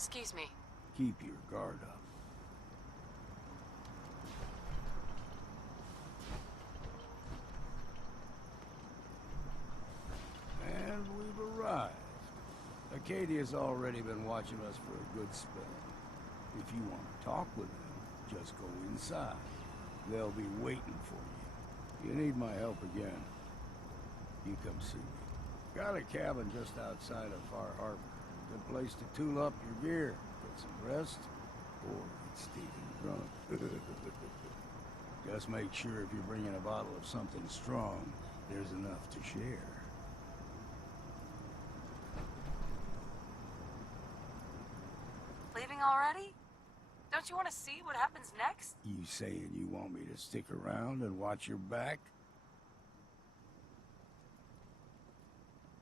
Excuse me. Keep your guard up. And we've arrived. Acadia's already been watching us for a good spell. If you want to talk with them, just go inside. They'll be waiting for you. You need my help again, you come see me. Got a cabin just outside of Far Harbor. Good place to tool up your gear, get some rest, or get Stephen drunk. Just make sure if you're bringing a bottle of something strong, there's enough to share. Leaving already? Don't you want to see what happens next? You saying you want me to stick around and watch your back?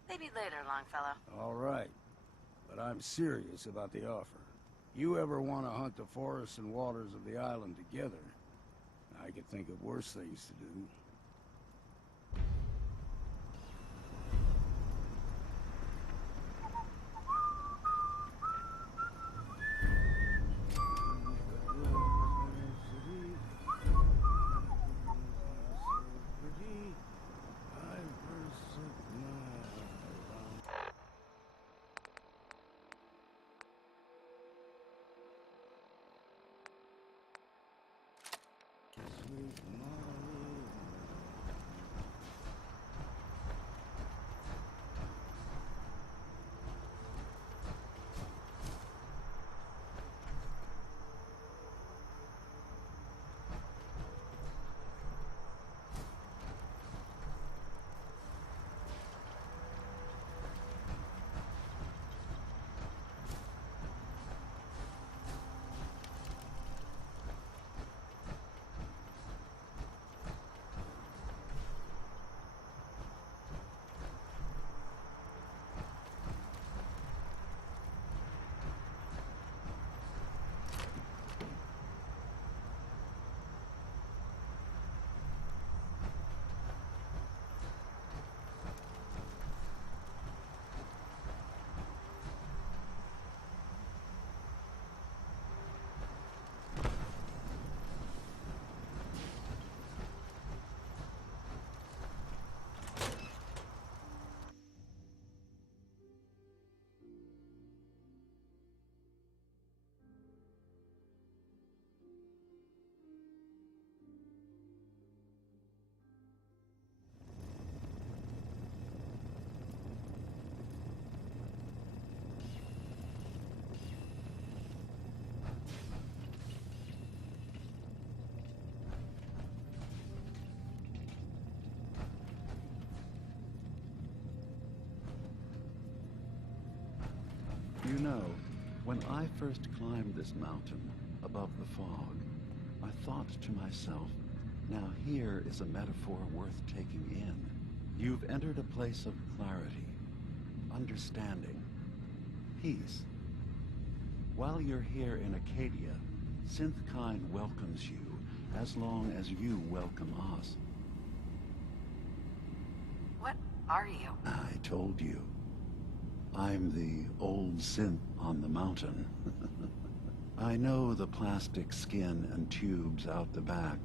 Maybe later, Longfellow. All right, but I'm serious about the offer. You ever want to hunt the forests and waters of the island together, I could think of worse things to do. You know, when I first climbed this mountain above the fog, I thought to myself, now here is a metaphor worth taking in. You've entered a place of clarity, understanding, peace. While you're here in Acadia, Synthkind welcomes you as long as you welcome us. What are you? I told you. I'm the old synth on the mountain. I know the plastic skin and tubes out the back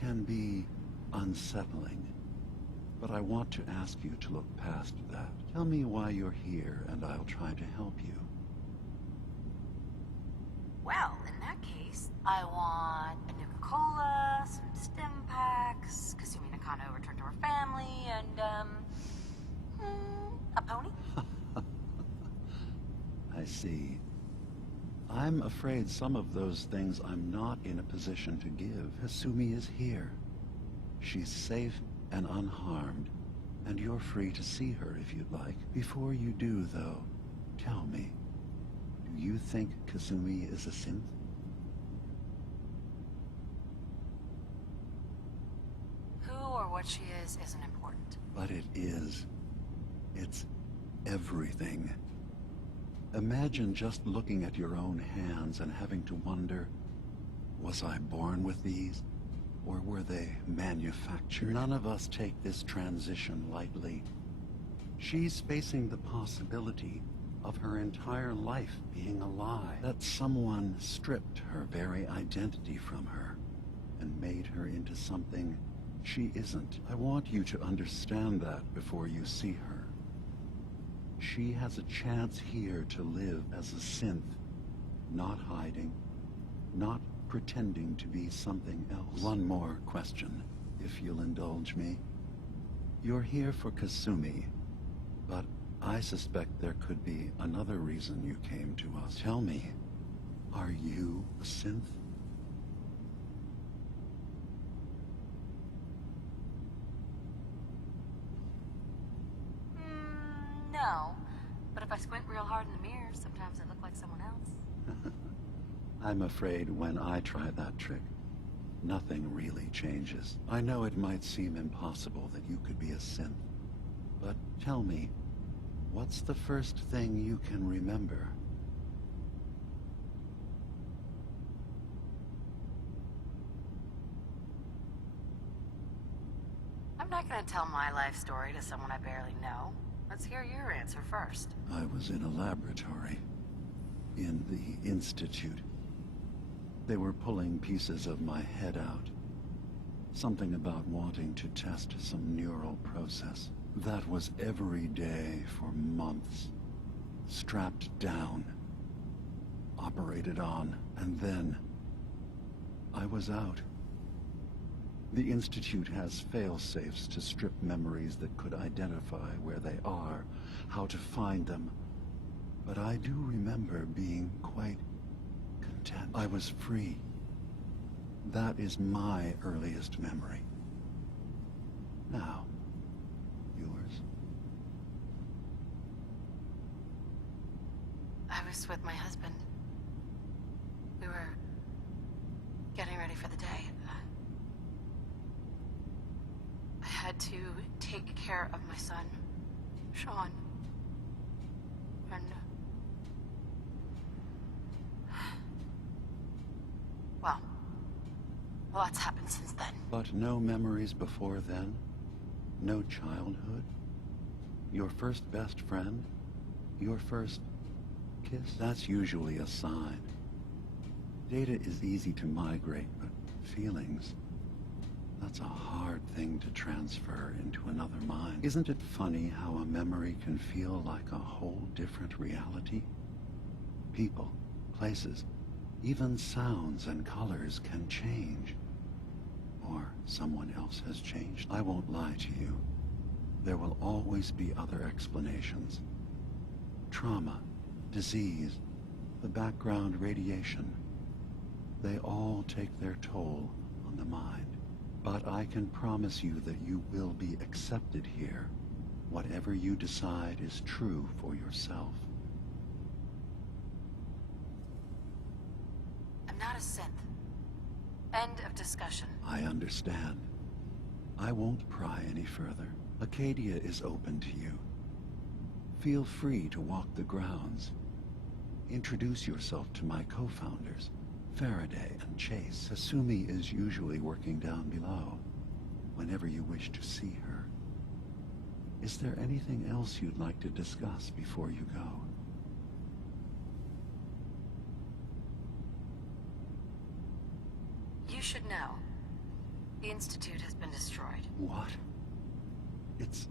can be unsettling, but I want to ask you to look past that. Tell me why you're here, and I'll try to help you. Well, in that case, I want a Nuka-Cola, some stim packs, Kasumi Nakano returned to her family, and, a pony? I see. I'm afraid some of those things I'm not in a position to give. Hasumi is here. She's safe and unharmed, and you're free to see her if you'd like. Before you do, though, tell me, do you think Kasumi is a synth? Who or what she is isn't important. But it is. It's everything. Imagine just looking at your own hands and having to wonder, was I born with these, or were they manufactured? None of us take this transition lightly. She's facing the possibility of her entire life being a lie. That someone stripped her very identity from her and made her into something she isn't. I want you to understand that before you see her. She has a chance here to live as a synth, not hiding, not pretending to be something else. One more question, if you'll indulge me. You're here for Kasumi, but I suspect there could be another reason you came to us. Tell me, are you a synth? No. But if I squint real hard in the mirror, sometimes I look like someone else. I'm afraid when I try that trick, nothing really changes. I know it might seem impossible that you could be a synth, but tell me, what's the first thing you can remember? I'm not gonna tell my life story to someone I barely know. Let's hear your answer first. I was in a laboratory, in the Institute. They were pulling pieces of my head out. Something about wanting to test some neural process. That was every day for months. Strapped down, operated on, and then I was out. The Institute has fail-safes to strip memories that could identify where they are, how to find them. But I do remember being quite content. I was free. That is my earliest memory. Now, yours? I was with my husband. We were getting ready for the day. I had to take care of my son, Sean. And well, a lot's happened since then. But no memories before then? No childhood? Your first best friend? Your first kiss? That's usually a sign. Data is easy to migrate, but feelings, that's a hard thing to transfer into another mind. Isn't it funny how a memory can feel like a whole different reality? People, places, even sounds and colors can change. Or someone else has changed. I won't lie to you. There will always be other explanations. Trauma, disease, the background radiation. They all take their toll on the mind. But I can promise you that you will be accepted here. Whatever you decide is true for yourself. I'm not a synth. End of discussion. I understand. I won't pry any further. Acadia is open to you. Feel free to walk the grounds. Introduce yourself to my co-founders, Faraday and Chase. Kasumi is usually working down below, whenever you wish to see her. Is there anything else you'd like to discuss before you go? You should know. The Institute has been destroyed. What? It's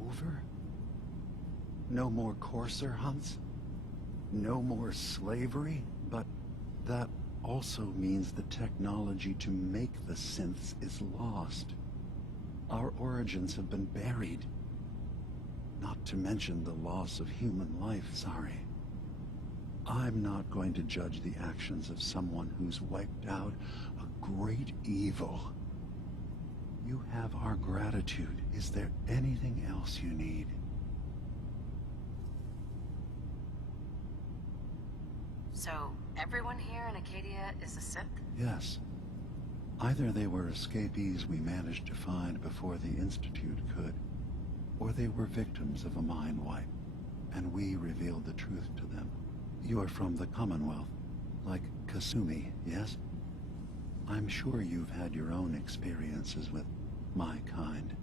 over? No more courser hunts? No more slavery? But that also means the technology to make the synths is lost. Our origins have been buried. Not to mention the loss of human life, sorry. I'm not going to judge the actions of someone who's wiped out a great evil. You have our gratitude. Is there anything else you need? So, everyone here in Acadia is a synth? Yes. Either they were escapees we managed to find before the Institute could, or they were victims of a mind wipe, and we revealed the truth to them. You are from the Commonwealth, like Kasumi, yes? I'm sure you've had your own experiences with my kind.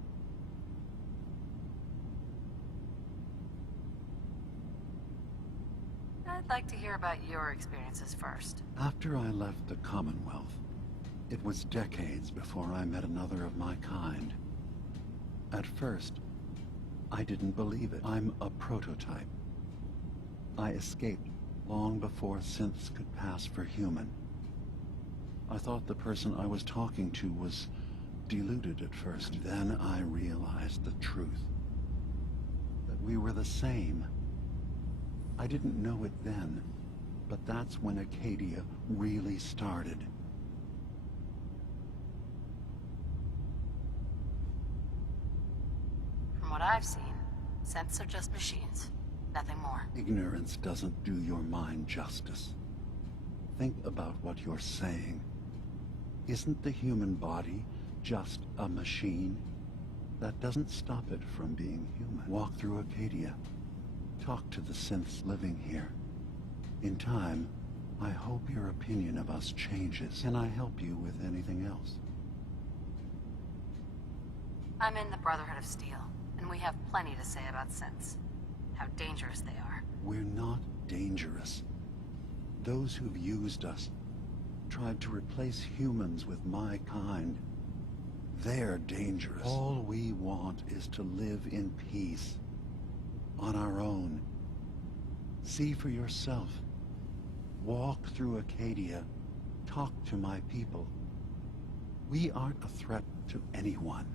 I'd like to hear about your experiences first. After I left the Commonwealth, it was decades before I met another of my kind. At first, I didn't believe it. I'm a prototype. I escaped long before synths could pass for human. I thought the person I was talking to was deluded at first. And then I realized the truth. That we were the same. I didn't know it then, but that's when Acadia really started. From what I've seen, synths are just machines. Nothing more. Ignorance doesn't do your mind justice. Think about what you're saying. Isn't the human body just a machine? That doesn't stop it from being human. Walk through Acadia. Talk to the synths living here. In time, I hope your opinion of us changes. Can I help you with anything else? I'm in the Brotherhood of Steel, and we have plenty to say about synths. How dangerous they are. We're not dangerous. Those who've used us, tried to replace humans with my kind, they're dangerous. All we want is to live in peace. On our own. See for yourself. Walk through Acadia. Talk to my people. We aren't a threat to anyone.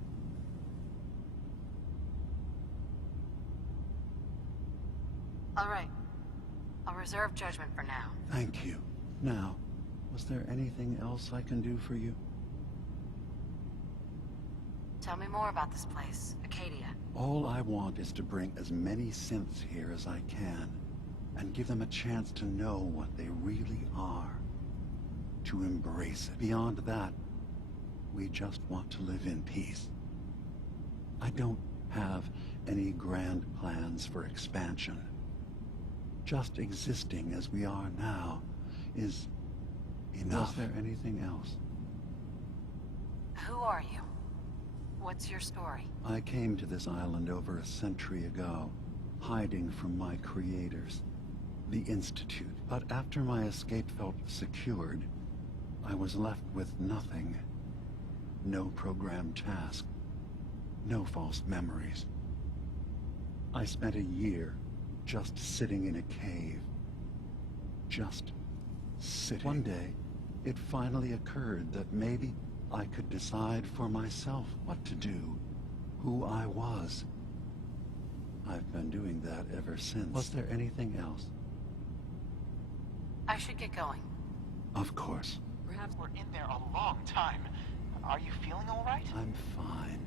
All right. I'll reserve judgment for now. Thank you. Now, was there anything else I can do for you? Tell me more about this place, Acadia. All I want is to bring as many synths here as I can, and give them a chance to know what they really are. To embrace it. Beyond that, we just want to live in peace. I don't have any grand plans for expansion. Just existing as we are now is enough. Was there anything else? Who are you? What's your story? I came to this island over a century ago, hiding from my creators, the Institute. But after my escape felt secured, I was left with nothing. No programmed task. No false memories. I spent a year just sitting in a cave. Just sitting. One day, it finally occurred that maybe I could decide for myself what to do, who I was. I've been doing that ever since. Was there anything else? I should get going. Of course. Perhaps we're in there a long time. Are you feeling all right? I'm fine.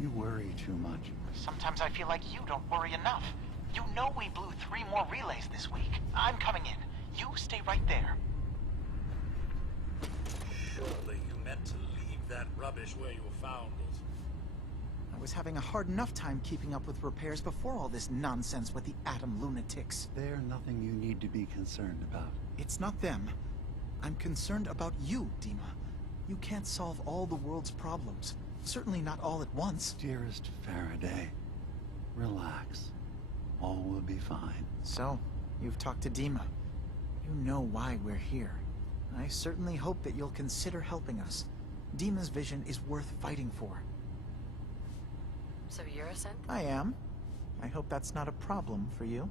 You worry too much. Sometimes I feel like you don't worry enough. You know we blew 3 more relays this week. I'm coming in. You stay right there. Surely you meant to leave that rubbish where you found it. I was having a hard enough time keeping up with repairs before all this nonsense with the atom lunatics. There's nothing you need to be concerned about. It's not them. I'm concerned about you, Dima. You can't solve all the world's problems. Certainly not all at once. Dearest Faraday, relax. All will be fine. So, you've talked to Dima. You know why we're here. I certainly hope that you'll consider helping us. Dima's vision is worth fighting for. So you're a synth? I am. I hope that's not a problem for you.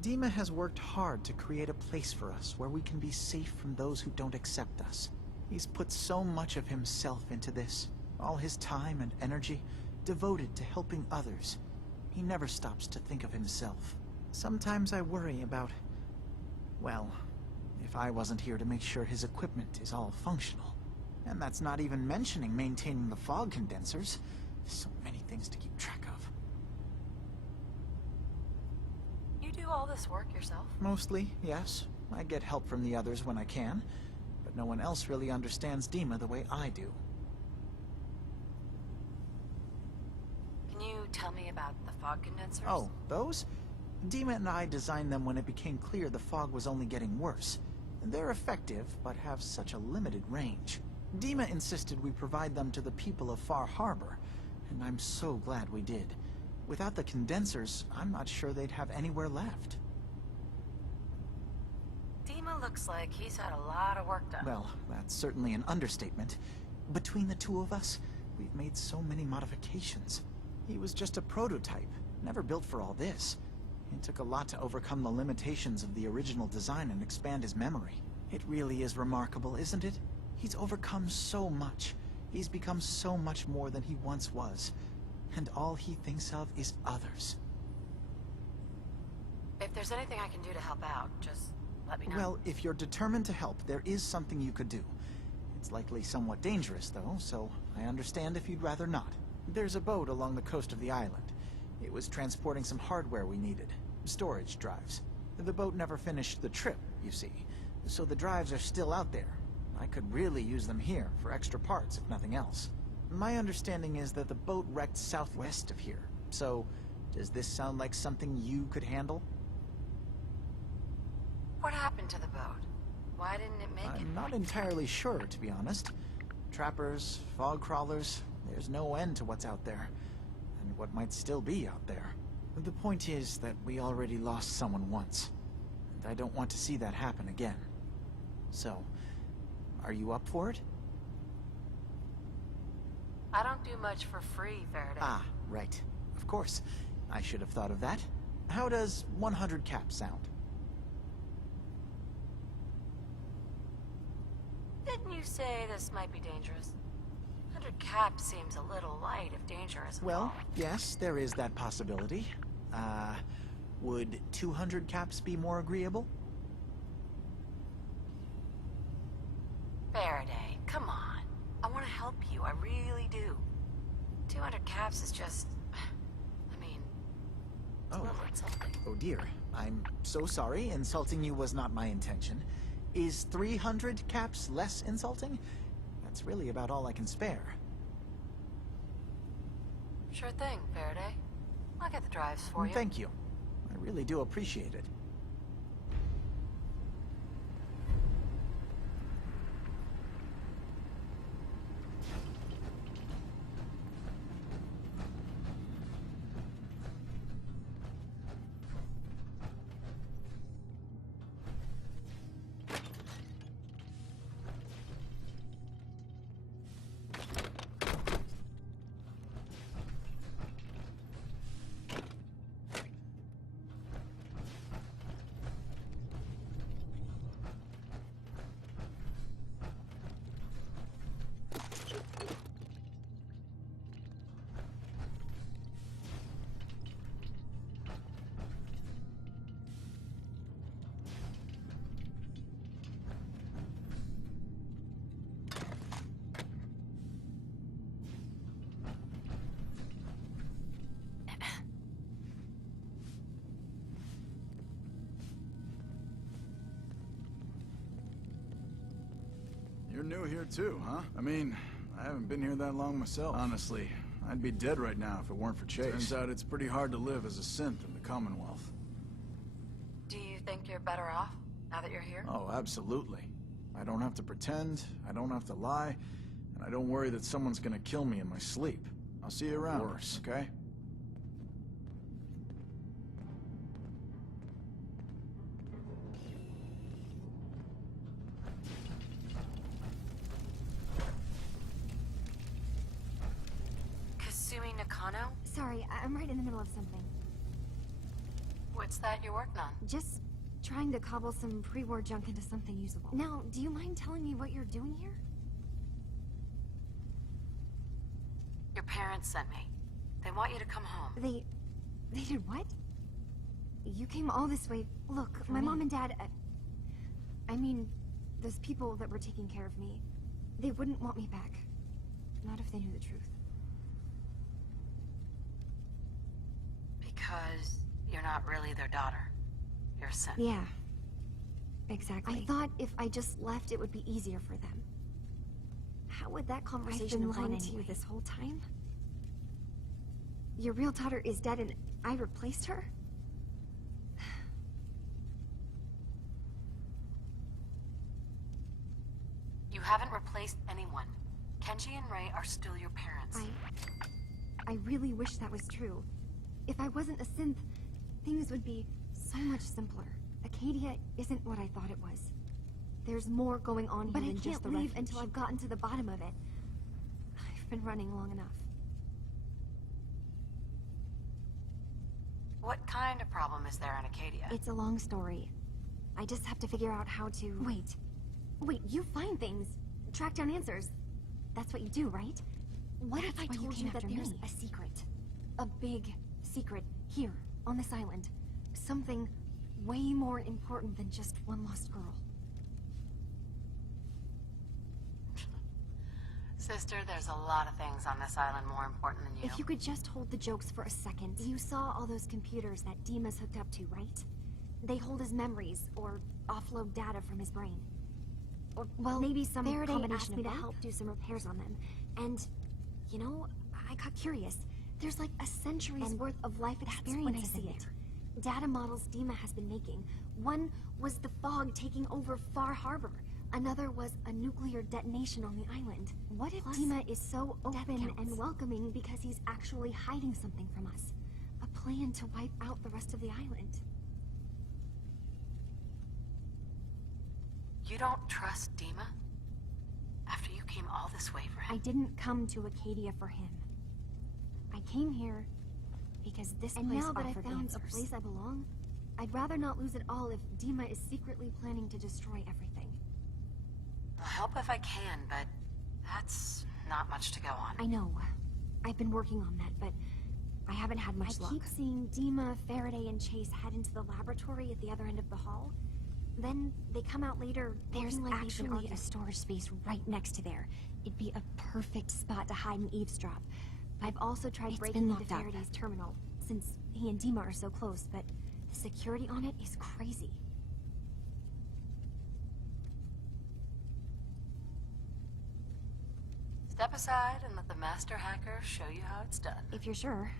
Dima has worked hard to create a place for us where we can be safe from those who don't accept us. He's put so much of himself into this, all his time and energy devoted to helping others. He never stops to think of himself. Sometimes I worry about, well, if I wasn't here to make sure his equipment is all functional. And that's not even mentioning maintaining the fog condensers. So many things to keep track of. You do all this work yourself? Mostly, yes. I get help from the others when I can. But no one else really understands Dima the way I do. Can you tell me about the fog condensers? Oh, those? Dima and I designed them when it became clear the fog was only getting worse. They're effective, but have such a limited range. Dima insisted we provide them to the people of Far Harbor, and I'm so glad we did. Without the condensers, I'm not sure they'd have anywhere left. Looks like he's had a lot of work done. Well, that's certainly an understatement. Between the two of us, we've made so many modifications. He was just a prototype, never built for all this. It took a lot to overcome the limitations of the original design and expand his memory. It really is remarkable, isn't it? He's overcome so much. He's become so much more than he once was. And all he thinks of is others. If there's anything I can do to help out, just let me know. Well, if you're determined to help, there is something you could do. It's likely somewhat dangerous, though, so I understand if you'd rather not. There's a boat along the coast of the island. It was transporting some hardware we needed. Storage drives. The boat never finished the trip, you see. So the drives are still out there. I could really use them here for extra parts, if nothing else. My understanding is that the boat wrecked southwest of here. So, does this sound like something you could handle? What happened to the boat? Why didn't it make it? I'm not entirely sure, to be honest. Trappers, fog crawlers, there's no end to what's out there. And what might still be out there. The point is that we already lost someone once. And I don't want to see that happen again. So, are you up for it? I don't do much for free, Faraday. Ah, right. Of course. I should have thought of that. How does 100 caps sound? Didn't you say this might be dangerous? 100 caps seems a little light if danger is Well, involved. yes, there is that possibility. Would 200 caps be more agreeable? Faraday, come on. I want to help you, I really do. 200 caps is just... I mean... It's a little insulting. Oh dear. I'm so sorry. Insulting you was not my intention. Is 300 caps less insulting? That's really about all I can spare. Sure thing, Faraday. I'll get the drives for you. Thank you. I really do appreciate it. You're new here too, huh? I mean, I haven't been here that long myself. Honestly, I'd be dead right now if it weren't for Chase. Turns out it's pretty hard to live as a synth in the Commonwealth. Do you think you're better off now that you're here? Oh, absolutely. I don't have to pretend, I don't have to lie, and I don't worry that someone's gonna kill me in my sleep. I'll see you around, okay? Sorry, I'm right in the middle of something. What's that you're working on? Just trying to cobble some pre-war junk into something usable. Now, do you mind telling me what you're doing here? Your parents sent me. They want you to come home. They did what? You came all this way. Look, my mom and dad... I mean, those people that were taking care of me, they wouldn't want me back. Not if they knew the truth. Because you're not really their daughter. You're a son. Yeah. Exactly. I thought if I just left, it would be easier for them. How would that conversation have gone to you this whole time? Your real daughter is dead and I replaced her? You haven't replaced anyone. Kenji and Ray are still your parents. I really wish that was true. If I wasn't a synth, things would be so much simpler. Acadia isn't what I thought it was. There's more going on here But I than just can't the leave refuge. until I've gotten to the bottom of it. I've been running long enough. What kind of problem is there in Acadia? It's a long story. I just have to figure out how to... Wait. Wait, you find things. Track down answers. That's what you do, right? What if I That's why you told came you that after there's me. a secret? A big secret here, on this island. Something way more important than just one lost girl. Sister, there's a lot of things on this island more important than you. If you could just hold the jokes for a second. You saw all those computers that Dima's hooked up to, right? They hold his memories, or offload data from his brain. Or, well, maybe some Faraday combination asked of me to both. help do some repairs on them. And, you know, I got curious. There's like a century's worth of life experiences in there. Data models Dima has been making. One was the fog taking over Far Harbor. Another was a nuclear detonation on the island. What if Dima is so open and welcoming because he's actually hiding something from us? A plan to wipe out the rest of the island. You don't trust Dima? After you came all this way for him? I didn't come to Acadia for him. I came here because this place now that I offered found answers. a place I belong, I'd rather not lose it all if Dima is secretly planning to destroy everything. I'll help if I can, but that's not much to go on. I know. I've been working on that, but I haven't had much luck. I keep seeing Dima, Faraday, and Chase head into the laboratory at the other end of the hall. Then they come out later. There's like actually a storage space right next to there. It'd be a perfect spot to hide and eavesdrop. I've also tried breaking into Faraday's terminal, since he and Dima are so close, but the security on it is crazy. Step aside and let the master hacker show you how it's done. If you're sure.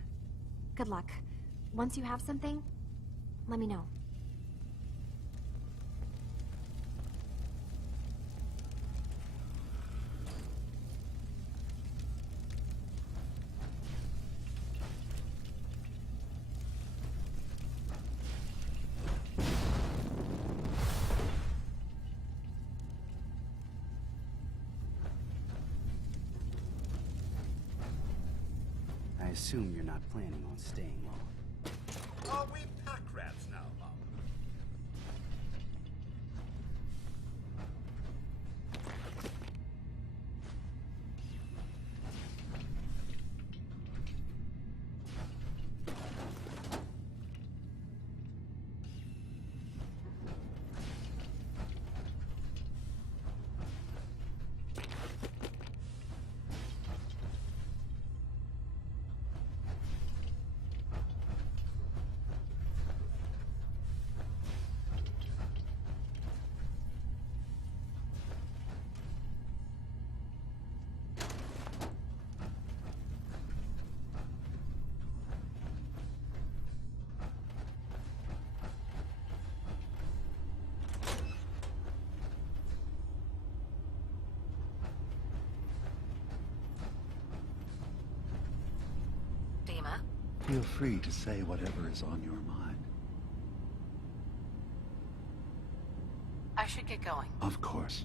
Good luck. Once you have something, let me know. I assume you're not planning on staying long. Are we pack rats now, Mom? Dima? Feel free to say whatever is on your mind. I should get going. Of course.